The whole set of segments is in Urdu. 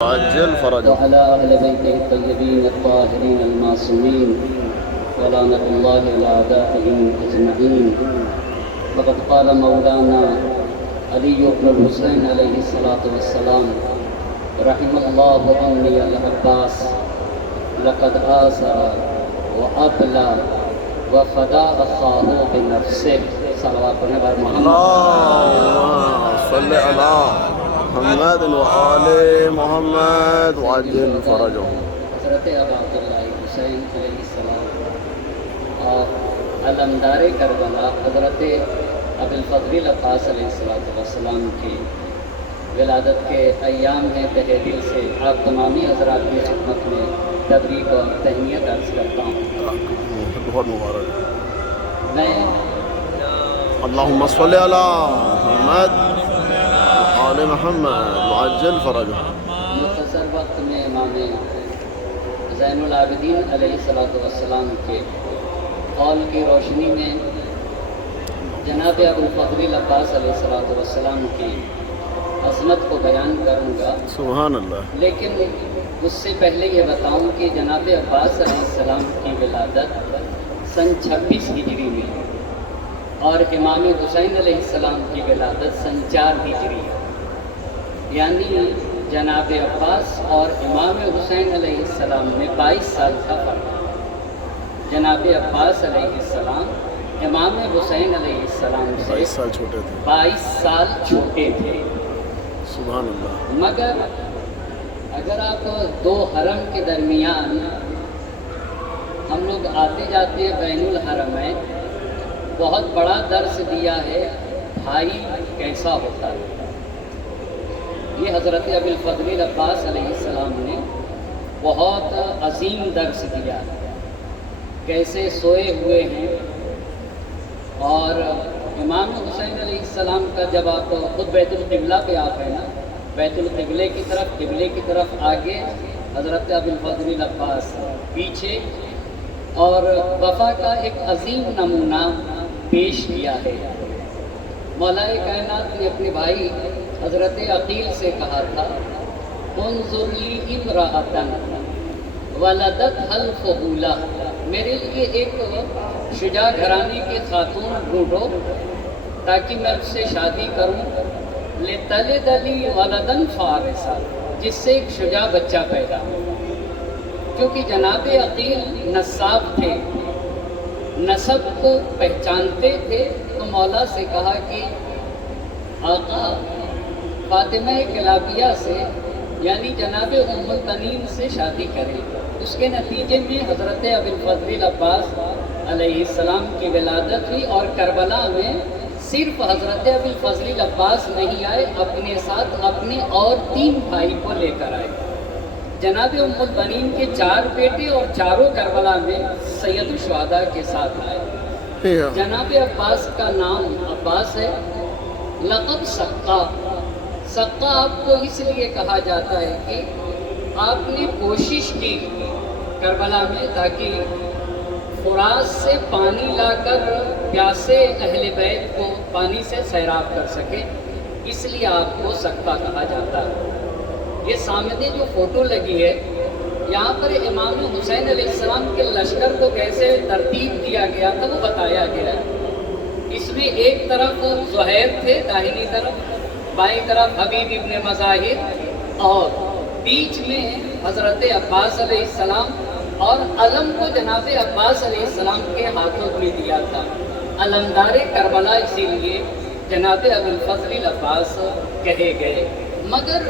عجل فرجه وعلى أهل بيته الطيبين الطاهرين المعصومين ولعنة الله على أعدائهم أجمعين. وقد قال مولانا علي بن الحسين عليه الصلاة والسلام: رحم الله أمي العباس لقد آثر وأبلى وفدى أخاه بنفسه. صلوات محمد. اللهم صل على محمد وآل محمد وعجل فرجه. حضرت ابا عبداللہ حسین علیہ السلام اور علمدار کربلا حضرت ابو الفضل عباس علیہ السلام کی ولادت کے ایام ہیں. تہہ دل سے آپ تمامی حضرات کی خدمت میں تبریک اور تہنیت عرض کرتا ہوں. بہت مبارک. میں اللهم صل على محمد وآل محمد وعجل فرجه. مختصر وقت میں امام زین العابدین علیہ السلام کے قول کی روشنی میں جناب ابو الفضل عباس علیہ السلام کی عظمت کو بیان کروں گا. سبحان اللہ. لیکن اس سے پہلے یہ بتاؤں کہ جناب عباس علیہ السلام کی ولادت سن 26 ہجری میں اور امام حسین علیہ السلام کی ولادت سن 4 ہجری، یعنی جناب عباس اور امام حسین علیہ السلام میں 22 سال کا فرق ہے. جناب عباس علیہ السلام امام حسین علیہ السلام سے 22 سال چھوٹے تھے. 22 سال چھوٹے تھے. سبحان اللہ. مگر اگر آپ دو حرم کے درمیان ہم لوگ آتے جاتے ہیں بین الحرمین، بہت بڑا درس دیا ہے بھائی کیسا ہوتا ہے. یہ حضرت ابو الفضل عباس علیہ السلام نے بہت عظیم درس دیا ہے. کیسے سوئے ہوئے ہیں. اور امام حسین علیہ السلام کا جب آپ خود بیت القبلہ پہ آپ ہیں نا، بیت القبلے کی طرف، قبلے کی طرف آگے حضرت ابو الفضل عباس پیچھے، اور وفا کا ایک عظیم نمونہ پیش کیا ہے. مولا کائنات نے اپنے بھائی حضرت عقیل سے کہا تھا: انظر لی امرأۃ ولدت الفضولہ، میرے لیے ایک شجاع گھرانے کی خاتون ڈھونڈو تاکہ میں اس سے شادی کروں. لتلد لی ولدا فارسا، جس سے ایک شجاع بچہ پیدا ہو. کیونکہ جناب عقیل نساب تھے، نسب کو پہچانتے تھے، تو مولا سے کہا کہ آقا فاطمہ کلابیہ سے یعنی جناب ام البنین سے شادی کریں. اس کے نتیجے میں حضرت ابو الفضل عباس علیہ السلام کی ولادت ہوئی. اور کربلا میں صرف حضرت ابو الفضل عباس نہیں آئے، اپنے ساتھ اپنے اور 3 بھائی کو لے کر آئے. جناب ام البنین کے 4 بیٹے اور چاروں کربلا میں سید الشہداء کے ساتھ آئے. جناب عباس کا نام عباس ہے، لقب سقا. سقا آپ کو اس لیے کہا جاتا ہے کہ آپ نے کوشش کی کربلا میں تاکہ فرات سے پانی لا کر پیاسے اہل بیت کو پانی سے سیراب کر سکے، اس لیے آپ کو سقا کہا جاتا ہے. یہ سامنے جو فوٹو لگی ہے، یہاں پر امام حسین علیہ السلام کے لشکر کو کیسے ترتیب دیا گیا تھا وہ بتایا گیا ہے. اس میں ایک طرف زہیر تھے داہنی طرف، بائیں طرف حبیب ابن مظاہر، اور بیچ میں حضرت عباس علیہ السلام، اور علم کو جناب عباس علیہ السلام کے ہاتھوں میں دیا تھا. علمدار کربلا اسی لیے جناب ابو الفضل عباس کہے گئے. مگر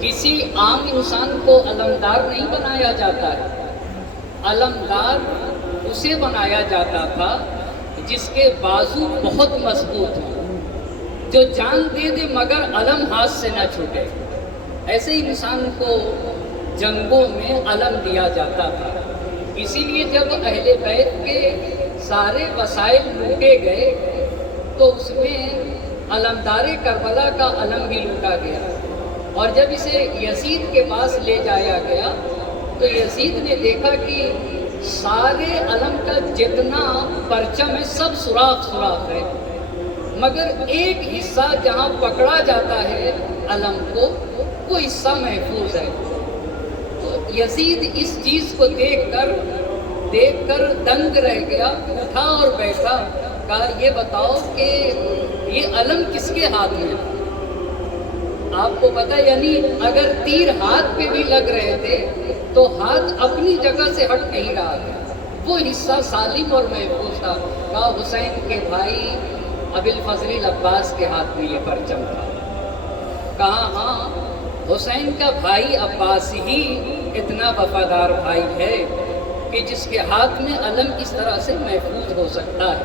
کسی عام انسان کو علمدار نہیں بنایا جاتا ہے. علمدار اسے بنایا جاتا تھا جس کے بازو بہت مضبوط ہوں، جو جان دے دے مگر علم ہاتھ سے نہ چھوٹے. ایسے انسان کو جنگوں میں علم دیا جاتا تھا. اسی لیے جب اہل بیت کے سارے وسائل لوٹے گئے تو اس میں علمدار کربلا کا علم بھی لوٹا گیا. اور جب اسے یزید کے پاس لے جایا گیا تو یزید نے دیکھا کہ سارے علم کا جتنا پرچم ہے سب سوراخ سوراخ ہے، مگر ایک حصہ جہاں پکڑا جاتا ہے علم کو وہ حصہ محفوظ ہے۔ تو یزید اس چیز کو دیکھ کر دنگ رہ گیا، اٹھا اور بیٹھا، کہا یہ بتاؤ کہ یہ علم کس کے ہاتھ میں ہے؟ آپ کو پتا یعنی اگر تیر ہاتھ پہ بھی لگ رہے تھے تو ہاتھ اپنی جگہ سے ہٹ نہیں رہا تھا، وہ حصہ سالم اور محفوظ تھا۔ کہا حسین کے بھائی ابی الفضل عباس کے ہاتھ میں یہ پرچم تھا۔ کہا ہاں، حسین کا بھائی عباس ہی اتنا وفادار بھائی ہے کہ جس کے ہاتھ میں علم اس طرح سے محفوظ ہو سکتا ہے۔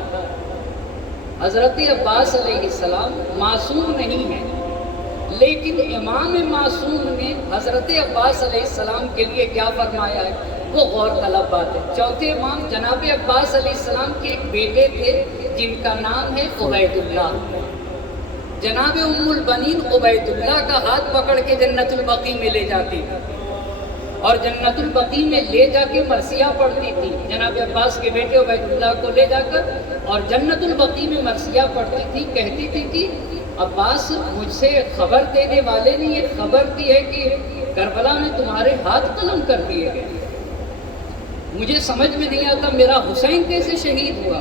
حضرت عباس علیہ السلام معصوم نہیں ہیں، لیکن امام معصوم نے حضرت عباس علیہ السلام کے لیے کیا فرمایا ہے وہ غور طلب بات ہے۔ چوتھے امام جناب عباس علیہ السلام کے ایک بیٹے تھے جن کا نام ہے عبید اللہ۔ جناب ام البنین عبید اللہ کا ہاتھ پکڑ کے جنت البقیع میں لے جاتی تھی اور جنت البقیع میں لے جا کے مرثیہ پڑھتی تھی، جناب عباس کے بیٹے عبید اللہ کو لے جا کر اور جنت البقیع میں مرثیہ پڑھتی تھی۔ کہتی تھی کہ عباس مجھ سے خبر دینے والے نے یہ خبر دی ہے کہ کربلا میں تمہارے ہاتھ قلم کر دیے گئے، مجھے سمجھ میں نہیں آتا میرا حسین کیسے شہید ہوا،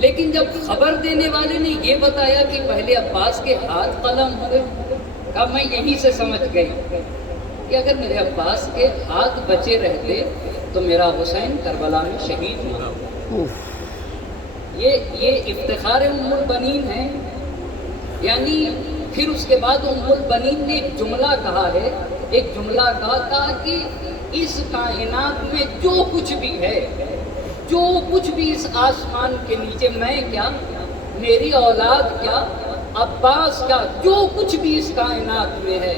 لیکن جب خبر دینے والے نے یہ بتایا کہ پہلے عباس کے ہاتھ قلم ہوئے، کہا میں یہیں سے سمجھ گئی کہ اگر میرے عباس کے ہاتھ بچے رہتے تو میرا حسین کربلا میں شہید ہوا۔ یہ افتخار ام البنین ہے۔ یعنی پھر اس کے بعد ام البنین نے ایک جملہ کہا کہ اس کائنات میں جو کچھ بھی ہے، جو کچھ بھی اس آسمان کے نیچے، میں کیا، میری اولاد کیا، عباس کیا، جو کچھ بھی اس کائنات میں ہے،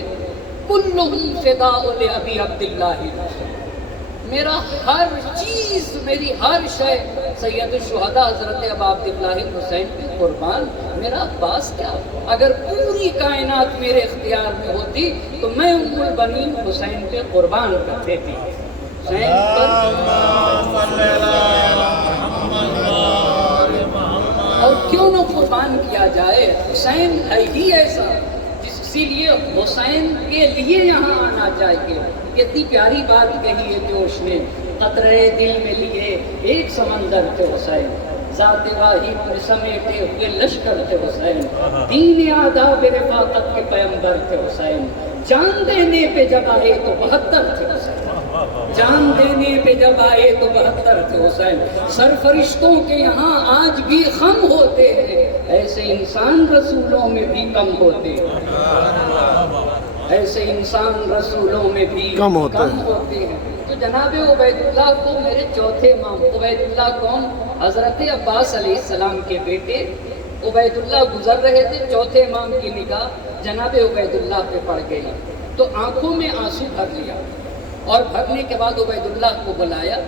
کلہم فداء لأبی عبداللہ، میرا ہر چیز، میری ہر شے سید الشہداء حضرت ابا عبداللہ حسین پہ قربان، میرا عباس کیا۔ اگر پوری کائنات میرے اختیار میں ہوتی تو میں ام البنین حسین پہ قربان کر دیتی۔ حسین پر اور کیوں نہ قربان کیا جائے، حسین ہے ہی ایسا، اسی لیے حسین کے لیے یہاں آنا چاہیے۔ کتنی پیاری بات کہی ہے جوش نے، قطرے دل میں لیے ایک سمندر تھے حسین، ذات واحد میں سمیٹے ہوئے لشکر تھے حسین، دین آداب رفاقت کے پیمبر تھے حسین، جان دینے پہ جب آئے تو 72 تھے حسین، جان دینے پہ جب آئے تو 72 تھے حسین۔ سرفرشتوں کے یہاں آج بھی خم ہوتے ہیں، ایسے انسان رسولوں میں بھی کم ہوتے ہیں، ایسے انسان رسولوں میں بھی کم ہوتے ہیں۔ تو جناب عبید اللہ کو میرے چوتھے امام، عبید اللہ کون؟ حضرت عباس علیہ السلام کے بیٹے عبید اللہ گزر رہے تھے، چوتھے امام کی نگاہ جناب عبید اللہ پہ پڑ گئی تو آنکھوں میں آنسو بھر لیا، اور بھرنے کے بعد عبید اللہ کو بلایا،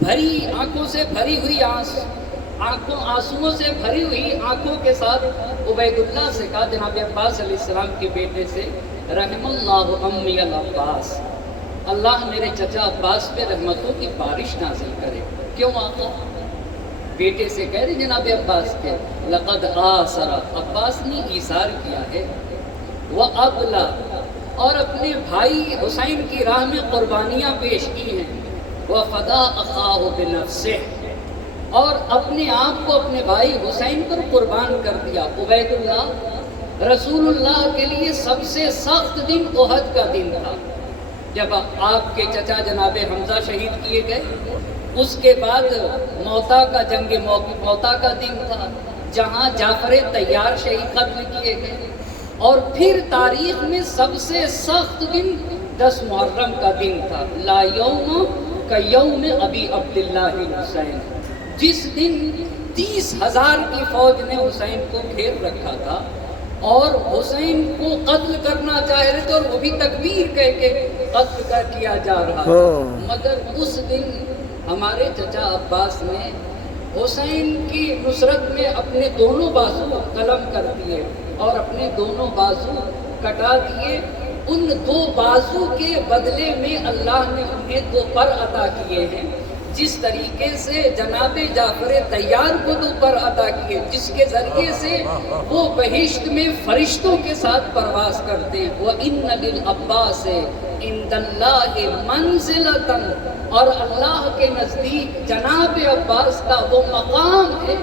بھری آنکھوں سے بھری ہوئی آنسوؤں سے بھری ہوئی آنکھوں کے ساتھ عبید اللہ سے کہا، جناب عباس علیہ السلام کے بیٹے سے، رحم اللہ امی العباس، اللہ میرے چچا عباس پہ رحمتوں کی بارش نازل کرے۔ کیوں آقا؟ بیٹے سے کہہ رہے جناب عباس کے، لقد آثر، عباس نے ایثار کیا ہے، وَأَبْلَى، اور اپنے بھائی حسین کی راہ میں قربانیاں پیش کی ہیں، وَفَدَا أَخَاهُ بِنَفْسِهِ، اور اپنے آپ کو اپنے بھائی حسین پر قربان کر دیا۔ عبید اللہ، رسول اللہ کے لیے سب سے سخت دن احد کا دن تھا، جب آپ کے چچا جناب حمزہ شہید کیے گئے، اس کے بعد موتا کا جنگ موتا کا دن تھا جہاں جعفر طیار شہید قتل کیے گئے، اور پھر تاریخ میں سب سے سخت دن 10 محرم کا دن تھا، لا یوم کیوم ابی عبداللہ حسین، جس دن 30,000 کی فوج نے حسین کو گھیر رکھا تھا اور حسین کو قتل کرنا چاہ رہے تھے، اور وہ بھی تکبیر کہہ کے قتل کیا جا رہا تھا، مگر اس دن ہمارے چچا عباس نے حسین کی نصرت میں اپنے دونوں بازو قلم کر دیے اور اپنے دونوں بازو کٹا دیے۔ ان 2 بازو کے بدلے میں اللہ نے انہیں 2 پر عطا کیے ہیں، جس طریقے سے جناب جعفر طیار کو دو پر عطا کیے، جس کے ذریعے سے وہ بہشت میں فرشتوں کے ساتھ پرواز کرتے ہیں۔ وَإِنَّ لِلْعَبَّاسِ عِنْدَ اللَّهِ مَنزِلَةً، اور اللہ کے نزدیک جناب عباس کا وہ مقام ہے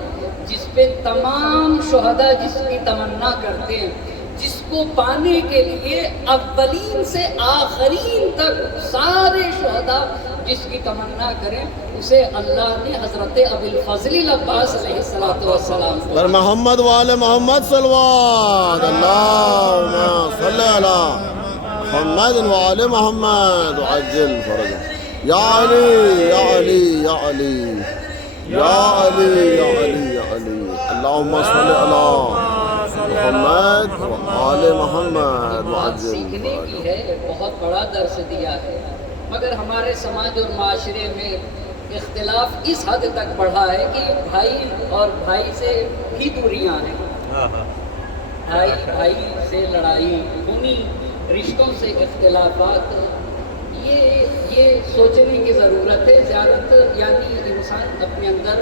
جس پہ تمام شہداء جس کی تمنا کرتے ہیں، جس کو پانے کے لیے اولین سے آخرین تک سارے شہداء جس کی تمنا کریں، اسے اللہ نے حضرت ابی الفضل العباس علیہ السلام کو پر محمد وآل محمد صلوات اللہم صلی علی محمد وآل محمد وعجل فرجہ یا علی یا علی یا علی یا علی یا علی یا علی اللہم صلی علی محمد وآل محمد وعجل سیکھنے کی ہے، بہت بڑا درس دیا ہے، مگر ہمارے سماج اور معاشرے میں اختلاف اس حد تک بڑھا ہے کہ بھائی اور بھائی سے بھی دوریاں ہیں، بھائی بھائی سے لڑائی، خونی رشتوں سے اختلافات، یہ سوچنے کی ضرورت ہے۔ زیادت یعنی انسان اپنے اندر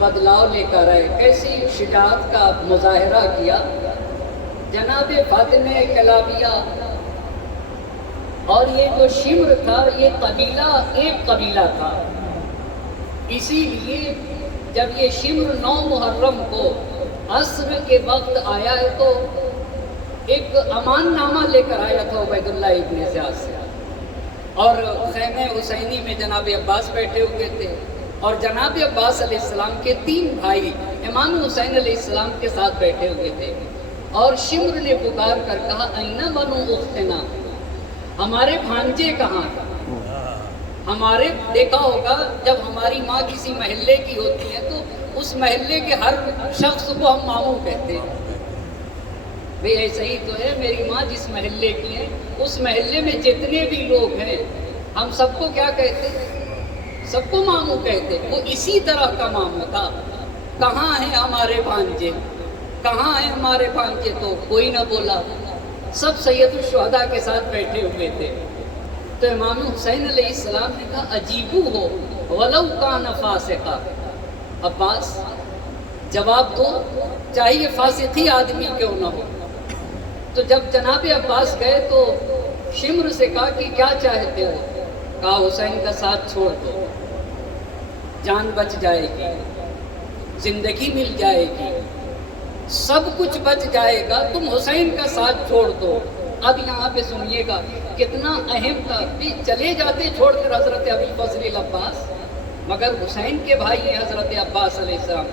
بدلاؤ لے کر آئے۔ ایسی شجاعت کا مظاہرہ کیا جناب فاطمہ کلابیہ، اور یہ جو شمر تھا یہ قبیلہ ایک قبیلہ تھا، اسی لیے جب یہ شمر 9 محرم کو عصر کے وقت آیا ہے تو ایک امان نامہ لے کر آیا تھا عبید اللہ ابن زیاد سے، اور خیمہ حسینی میں جناب عباس بیٹھے ہوئے تھے، اور جناب عباس علیہ السلام کے 3 بھائی امام حسین علیہ السلام کے ساتھ بیٹھے ہوئے تھے، اور شمر نے پکار کر کہا اینہ بنو اختنا، ہمارے بھانجے کہاں تھا؟ ہمارے دیکھا ہوگا جب ہماری ماں کسی محلے کی ہوتی ہے تو اس محلے کے ہر شخص کو ہم ماموں کہتے ہیں، بھئی ایسا ہی تو ہے، میری ماں جس محلے کی ہے اس محلے میں جتنے بھی لوگ ہیں ہم سب کو کیا کہتے ہیں؟ سب کو ماموں کہتے ہیں۔ وہ اسی طرح کا ماموں تھا۔ کہاں ہیں ہمارے بھانجے، کہاں ہیں ہمارے بھانجے؟ تو کوئی نہ بولا، سب سید الشہداء کے ساتھ بیٹھے ہوئے تھے۔ تو امام حسین علیہ السلام نے کہا عجیبو ہو ولو کان فاسقا، عباس جواب دو چاہے یہ فاسقی آدمی کیوں نہ ہو۔ تو جب جناب عباس گئے تو شمر سے کہا کہ کیا چاہتے ہو؟ کہا حسین کا ساتھ چھوڑ دو، جان بچ جائے گی، زندگی مل جائے گی، سب کچھ بچ جائے گا، تم حسین کا ساتھ چھوڑ دو۔ اب یہاں پہ سنیے گا کتنا اہم تھا، بھی چلے جاتے چھوڑ کر حضرت ابی الفضل العباس، مگر حسین کے بھائی ہیں حضرت عباس علیہ السلام۔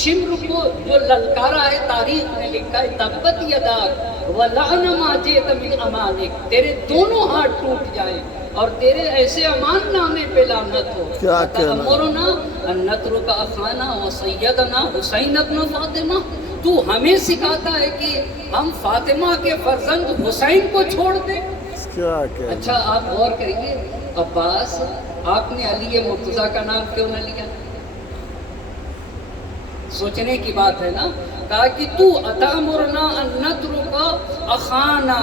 شمر کو جو للکارا ہے تاریخ میں لکھا ہے تبت یداک ولعن ما جئت من امانک، تیرے دونوں ہاتھ ٹوٹ جائیں اور تیرے ایسے امان نامے پہ لعنت ہو۔ کیا کہنا؟ تأمرنا ان نترک اخانا و سیدنا حسین ابن فاطمہ، تو ہمیں سکھاتا ہے کہ ہم فاطمہ کے فرزند حسین کو چھوڑ دیں؟ کیا کہنا؟ اچھا آپ غور کریے، عباس آپ نے علی مرتضیٰ کا نام کیوں نہ لیا؟ سوچنے کی بات ہے نا۔ کہا کہ تو اتامرنا ان نترک اخانا،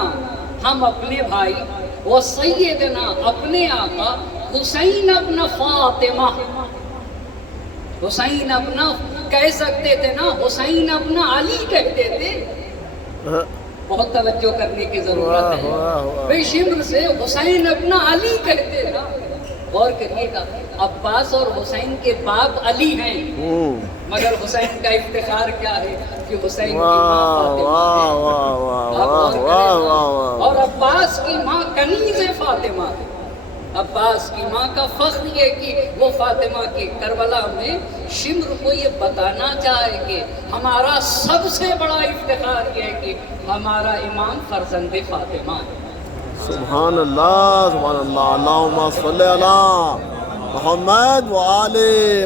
ہم اپنے بھائی، وہ سیدنا اپنے آقا حسین ابن فاطمہ، حسین اپنا کہہ سکتے تھے نا، حسین اپنا علی کہتے تھے۔ بہت توجہ کرنے کی ضرورت ہے، بھئی شمر سے حسین اپنا علی کہتے نا۔ غور کریے گا، عباس اور حسین کے باپ علی ہیں، مگر حسین کا افتخار کیا ہے کہ حسین کی ماں فاطمہ ہے، اور عباس کی ماں کنیز فاطمہ ہے۔ عباس کی ماں کا فخر یہ کہ وہ فاطمہ کی کربلا میں شمر کو یہ بتانا چاہے کہ ہمارا سب سے بڑا افتخار یہ ہے کہ ہمارا امام فرزند فاطمہ ہے۔ سبحان اللہ سبحان اللہ، اللہم صلی علی محمد وآل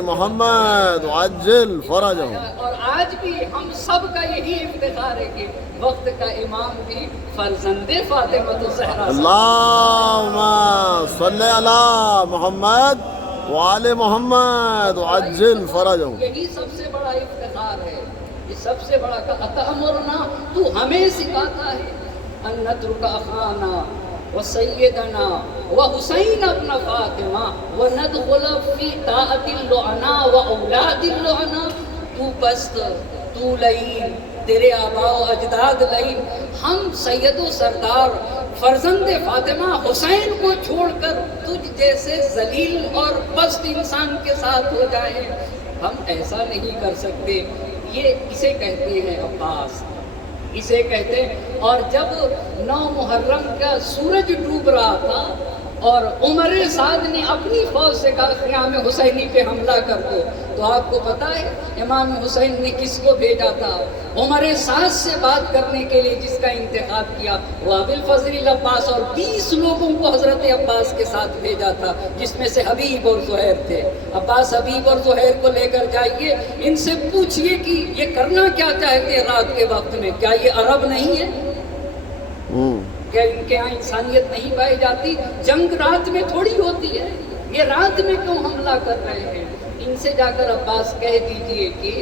محمد وعجل فرجہم۔ اور آج بھی ہم سب کا یہی افتخار ہے کہ وقت کا امام بھی فرزند فاطمہ الزہرا۔ اللہم صلی علی محمد وآل محمد وعجل فرجہم۔ یہی سب سے بڑا افتخار ہے، یہ سب سے بڑا کہ اتامرنا، تو ہمیں سکھاتا ہے ان نترک اخانا، وسیدنا وحسین ابن فاطمہ وندخل فی طاعت اللعنا واولاد اللعنا. تو پست، تو لعین، تیرے آباء و اجداد لعین، ہم سید و سردار فرزند فاطمہ حسین کو چھوڑ کر تجھ جیسے ذلیل اور پست انسان کے ساتھ ہو جائیں. ہم ایسا نہیں کر سکتے. یہ اسے کہتے ہیں عباس، اسے کہتے ہیں. اور جب 9 محرم کا سورج ڈوب رہا تھا اور عمر سعد نے اپنی فوج سے کہا خیام حسینی پہ حملہ کر دو، تو آپ کو پتہ ہے امام حسین نے کس کو بھیجا تھا؟ عمر سعد سے بات کرنے کے لیے جس کا انتخاب کیا وہ ابوالفضل عباس، اور 20 لوگوں کو حضرت عباس کے ساتھ بھیجا تھا، جس میں سے حبیب اور زہیر تھے. عباس حبیب اور زہیر کو لے کر جائیے، ان سے پوچھئے کہ یہ کرنا کیا چاہتے ہیں رات کے وقت میں، کیا یہ عرب نہیں ہے؟ کیا ان کے یہاں انسانیت نہیں پائی جاتی؟ جنگ رات میں تھوڑی ہوتی ہے، یہ رات میں کیوں حملہ کر رہے ہیں؟ ان سے جا کر عباس کہہ دیجئے کہ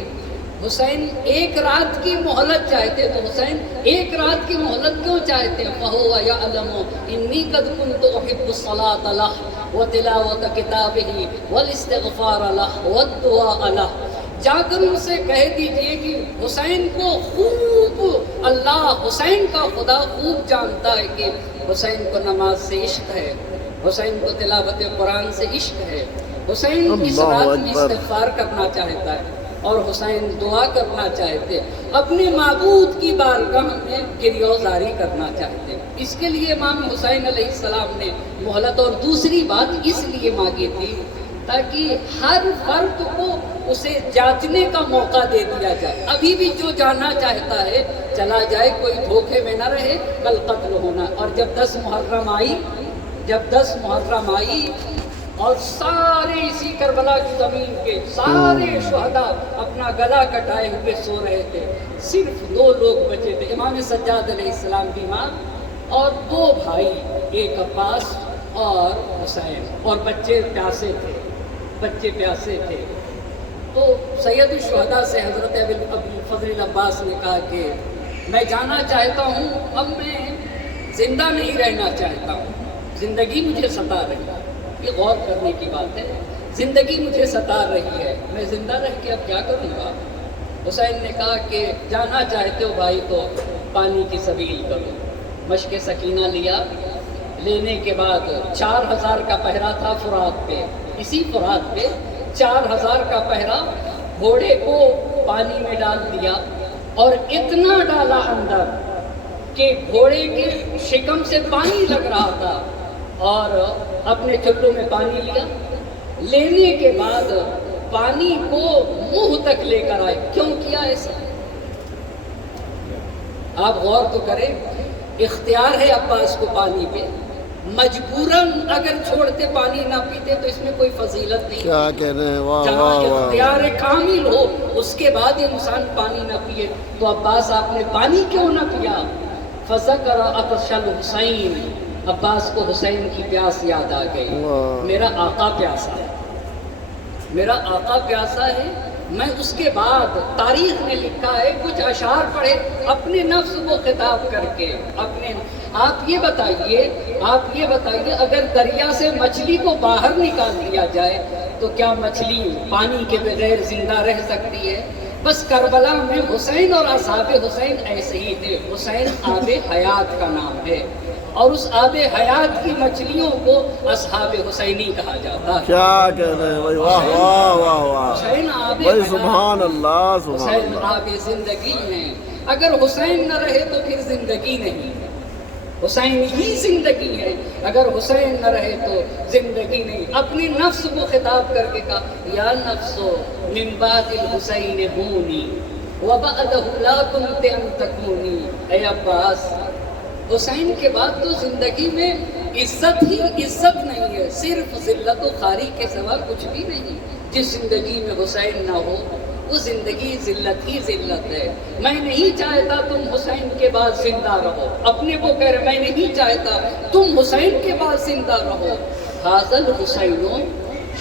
حسین ایک رات کی مہلت چاہتے، تو حسین ایک رات کی مہلت کیوں چاہتے ہیں؟ فَهُوَ يَعْلَمُ إِنِّي قَدْ كُنْتُ أُحِبُّ الصَّلَاةَ لَهُ وَتِلَاوَةَ كِتَابِهِ وَالِاسْتِغْفَارَ لَهُ وَالدُّعَاءَ لَهُ. جا کر ان سے کہہ دیجئے کہ حسین کو خوب اللہ، حسین کا خدا خوب جانتا ہے کہ حسین کو نماز سے عشق ہے، حسین کو تلاوت قرآن سے عشق ہے، حسین اس رات میں استغفار کرنا چاہتا ہے، اور حسین دعا کرنا چاہتے، اپنے معبود کی بارگاہ میں گریوزاری کرنا چاہتے. اس کے لیے امام حسین علیہ السلام نے مہلت اور دوسری بات اس لیے مانگی تھی تاکہ ہر فرد کو اسے جانچنے کا موقع دے دیا جائے. ابھی بھی جو جانا چاہتا ہے چلا جائے، کوئی دھوکے میں نہ رہے، کل قتل ہونا. اور جب 10 محرم آئی اور سارے اسی کربلا کی زمین کے سارے شہداء اپنا گلا کٹائے ہوئے سو رہے تھے، صرف 2 لوگ بچے تھے، امام سجاد علیہ السلام کی ماں اور 2 بھائی، ایک عباس اور حسین، اور بچے پیاسے تھے. تو سید الشہداء سے حضرت ابوالفضل عباس نے کہا کہ میں جانا چاہتا ہوں، اب میں زندہ نہیں رہنا چاہتا ہوں، زندگی مجھے ستا رہی ہے. یہ غور کرنے کی بات ہے، زندگی مجھے ستا رہی ہے، میں زندہ رہ کے اب کیا کروں گا؟ حسین نے کہا کہ جانا چاہتے ہو بھائی تو پانی کی سبیل کرو. مشق سکینہ لیا، لینے کے بعد 4000 کا پہرا تھا فرات پہ، اسی فرات پہ 4000 کا پہرا، گھوڑے کو پانی میں ڈال دیا اور اتنا ڈالا اندر کہ گھوڑے کے شکم سے پانی لگ رہا تھا، اور اپنے چلو میں پانی لیا. لینے کے بعد پانی کو منہ تک لے کر آئے. کیوں کیا ایسا؟ آپ غور تو کریں، اختیار ہے عباس کو پانی پہ، مجبوراً اگر چھوڑتے پانی نہ پیتے تو اس میں کوئی فضیلت نہیں. کیا کہہ رہے ہیں، واہ جہاں واہ واہ. اختیار کامل ہو اس کے بعد انسان پانی نہ پیے، تو عباس آپ نے پانی کیوں نہ پیا؟ فذکر عطش الحسین، عباس کو حسین کی پیاس یاد آ گئی. میرا آقا پیاسا ہے، میرا آقا پیاسا ہے. میں اس کے بعد تاریخ میں لکھا ہے، کچھ اشعار پڑھے اپنے نفس کو خطاب کر کے. آپ یہ بتائیے اگر دریا سے مچھلی کو باہر نکال دیا جائے تو کیا مچھلی پانی کے بغیر زندہ رہ سکتی ہے؟ بس کربلا میں حسین اور اصحاب حسین ایسے ہی تھے. حسین آب حیات کا نام ہے، اور اس آب حیات کی مچھلیوں کو اصحاب حسینی کہا جاتا ہے. کیا کہہ رہے ہیں بھائی، واہ واہ واہ واہ حسین آب بھائی، حیات، سبحان اللہ سبحان حسین اللہ. آب زندگی ہیں. اگر حسین نہ رہے تو پھر زندگی نہیں. حسین ہی زندگی ہے، اگر حسین نہ رہے تو زندگی نہیں. اپنی نفس کو خطاب کر کے کہا یا نفسو من بعد الحسین ہونی وبعدہ لا کنت ان تکونی. اے عباس، حسین کے بعد تو زندگی میں عزت ہی عزت نہیں ہے، صرف ذلت و خواری کے سوا کچھ بھی نہیں. جس زندگی میں حسین نہ ہو وہ زندگی ذلت ہی ذلت ہے. میں نہیں چاہتا تم حسین کے بعد زندہ رہو. اپنے کو کہہ رہے میں نہیں چاہتا تم حسین کے بعد زندہ رہو. حاضل حسین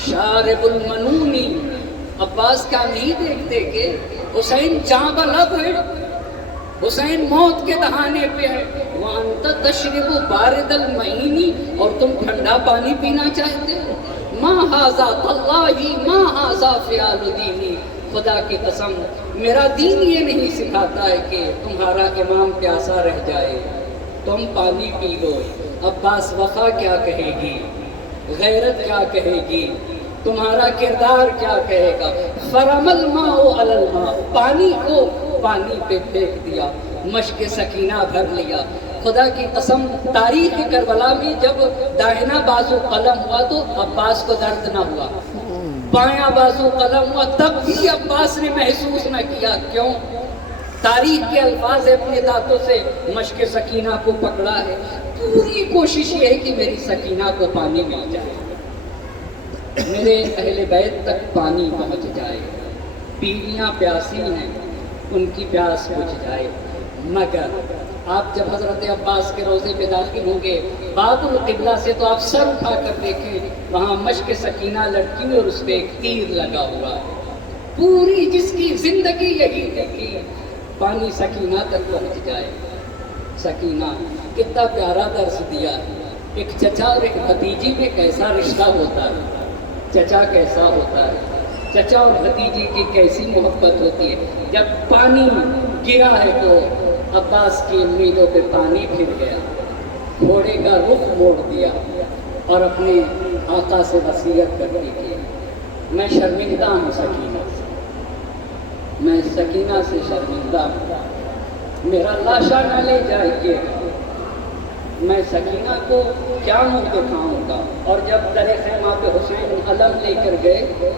شارب المنونی. عباس کیا نہیں دیکھتے کہ حسین جاں بلب ہے، حسین موت کے دہانے پہ ہے، وَأَنْتَ تَشْرِبُ بَارِدَ الْمَعِينِ، اور تم ٹھنڈا پانی پینا چاہتے ہو. مَا هَذَا تَاللَّهِ مَا هَذَا فِعَالُ دِینِ، خدا کی قسم میرا دین یہ نہیں سکھاتا ہے کہ تمہارا امام پیاسا رہ جائے تم پانی پی لو. عباس وفا کیا کہے گی، غیرت کیا کہے گی، تمہارا کردار کیا کہے گا. فرم الماء علی الماء، پانی کو پانی پہ پھینک دیا، مشق سکینہ بھر لیا. خدا کی قسم تاریخ کربلا میں جب داہنا بازو قلم ہوا تو عباس کو درد نہ ہوا، بایاں بازو قلم ہوا تب بھی عباس نے محسوس نہ کیا. کیوں؟ تاریخ کے الفاظ اپنے دانتوں سے مشق سکینہ کو پکڑا ہے. پوری کوشش یہ ہے کہ میری سکینہ کو پانی مل جائے، میرے اہل بیت تک پانی پہنچ جائے. بیویاں پیاسی ہیں، ان کی پیاس بجھ جائے. مگر آپ جب حضرت عباس کے روضے پہ داخل ہوں گے باب القبلہ سے تو آپ سر اٹھا کر دیکھیں، وہاں مشق سکینہ لڑکی میں اور اس پہ ایک تیر لگا ہوا ہے. پوری جس کی زندگی یہی ہے کہ پانی سکینہ تک پہنچ جائے. سکینہ کتنا پیارا درس دیا ہے. ایک چچا اور ایک بھتیجی میں کیسا رشتہ ہوتا ہے، چچا کیسا ہوتا ہے، چچا اور بھتیجی کی کیسی محبت ہوتی ہے. جب پانی گرا ہے تو عباس کی امیدوں پہ پانی پھر گیا، گھوڑے کا رخ موڑ دیا اور اپنے آقا سے وصیت کر دی کہ میں شرمندہ ہوں سکینہ سے، میں سکینہ سے شرمندہ ہوں، میرا لاشا نہ لے جائیے، میں سکینہ کو کیا منہ دکھاؤں گا. اور جب در خیمہ پہ حسین علم لے کر گئے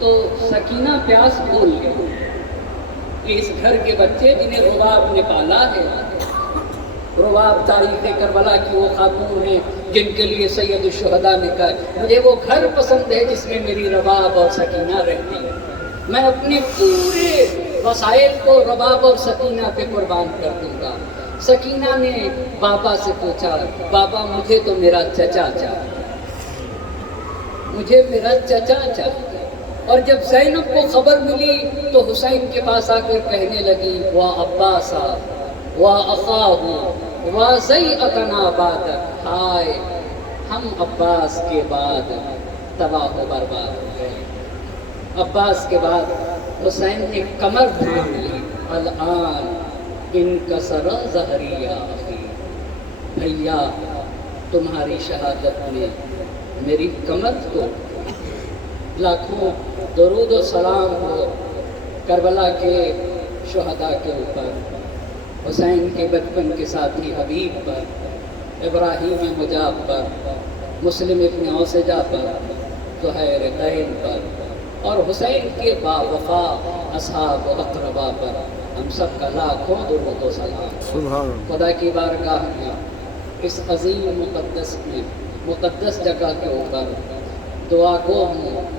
تو سکینہ پیاس بھول گئی کہ اس گھر کے بچے جنہیں رباب نے پالا ہے، رباب تاریخ کربلا کی وہ خاتون ہیں جن کے لیے سید الشہداء نے کہا مجھے وہ گھر پسند ہے جس میں میری رباب اور سکینہ رہتی ہے، میں اپنے پورے وسائل کو رباب اور سکینہ پہ قربان کر دوں گا. سکینہ نے بابا سے پوچھا بابا مجھے تو میرا چچا چاہیے، مجھے میرا چچا چاہیے. اور جب زینب کو خبر ملی تو حسین کے پاس آ کر کہنے لگی وا عباسا وا اخاہ وا زیعتنا بعد، ہائے ہم عباس کے بعد تباہ و برباد ہو گئے. عباس کے بعد حسین نے کمر تھام لی. الآن انکسر ظہری یا اخی، بھیا تمہاری شہادت نے میری کمر کو. لاکھوں درود و سلام ہو کربلا کے شہداء کے اوپر، حسین کے بچپن کے ساتھی حبیب پر، ابراہیم مجاب پر، مسلم ابن اوسجہ پر، زہیر قین پر، اور حسین کے باوفا اصحاب و اقربا پر ہم سب کا لاکھوں درود و سلام. سبحان خدا کی بارگاہ میں اس عظیم مقدس جگہ کے اوپر دعا گو ہوں.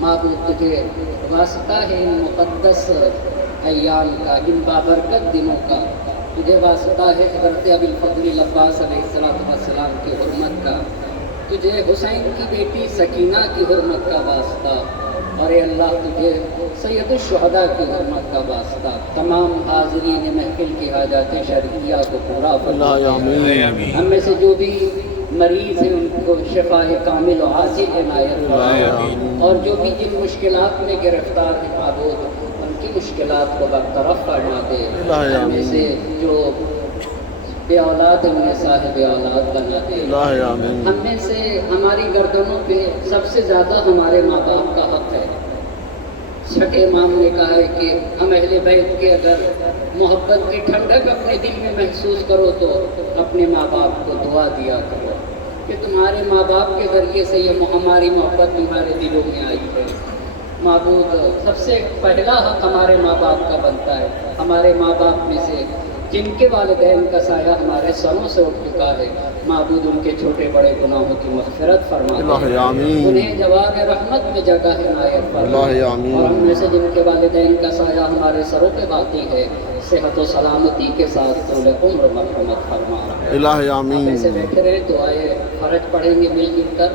معبود تجھے واسطہ ہے ان مقدس ایام کا، ان بابرکت دنوں کا، تجھے واسطہ ہے حضرت ابی الفضل العباس علیہ السلام کی حرمت کا، تجھے حسین کی بیٹی سکینہ کی حرمت کا واسطہ، اور اے اللہ تجھے سید الشہداء کی حرمت کا واسطہ. تمام حاضرین محفل کی حاجات شرعیہ کو پورا فرما. ہم میں سے جو بھی مریض ہیں ان کو شفا کامل و عاجل عنایت فرما، اور جو بھی جن مشکلات میں گرفتار ہیں معبود ان کی مشکلات کو برطرف فرما دے. ہم میں سے جو بے اولاد ہیں انہیں صاحب اولاد بنا دے. ہم میں سے ہماری گردنوں پہ سب سے زیادہ ہمارے ماں باپ کا حق ہے. چھٹے امام نے کہا ہے کہ ہم اہل بیت کے اگر محبت کی ٹھنڈک اپنے دل میں محسوس کرو تو اپنے ماں باپ کو دعا دیا کرو کہ تمہارے ماں باپ کے ذریعے سے یہ ہماری محبت تمہارے دلوں میں آئی ہے. معبود سب سے پہلا حق ہمارے ماں باپ کا بنتا ہے. ہمارے ماں باپ میں سے جن کے والدین کا سایہ ہمارے سروں سے اٹھ چکا ہے معبود ان کے چھوٹے بڑے گناہوں کی مغفرت فرما دے. انہیں جواب رحمت میں جگہ عنایت فرما. اور ہم میں سے جن کے والدین کا سایہ ہمارے سروں پہ باقی ہے صحت و سلامتی کے ساتھ طول عمر مرحمت فرما. الہ آمین. ایسے بیٹھے رہے دعائے فرج پڑھیں گے مل جل کر.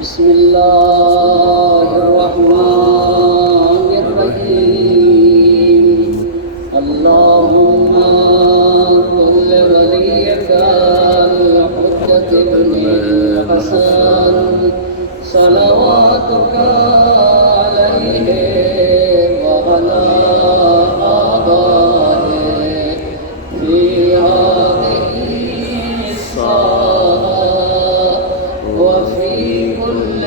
بسم اللہ الرحمن الرحیم. اللہم الحسن صلواتك عليه وعلى آبائه في هذه الساعة وفي كل